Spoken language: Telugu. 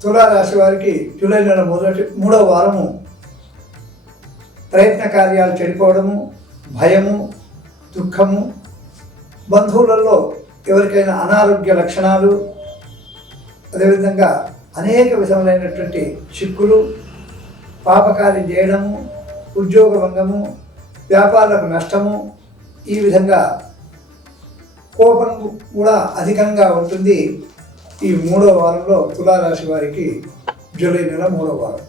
తులారాశి వారికి జూలై నెల మొదటి మూడవ వారము ప్రయత్న కార్యాలు చెడిపోవడము భయము దుఃఖము బంధువులలో ఎవరికైనా అనారోగ్య లక్షణాలు అదేవిధంగా అనేక విధములైనటువంటి చిక్కులు పాపకార్యం చేయడము ఉద్యోగ భంగము వ్యాపారులకు నష్టము ఈ విధంగా కోపం కూడా అధికంగా ఉంటుంది. ఈ మూడో వారంలో తులారాశి వారికి జూలై నెల మూడో వారం.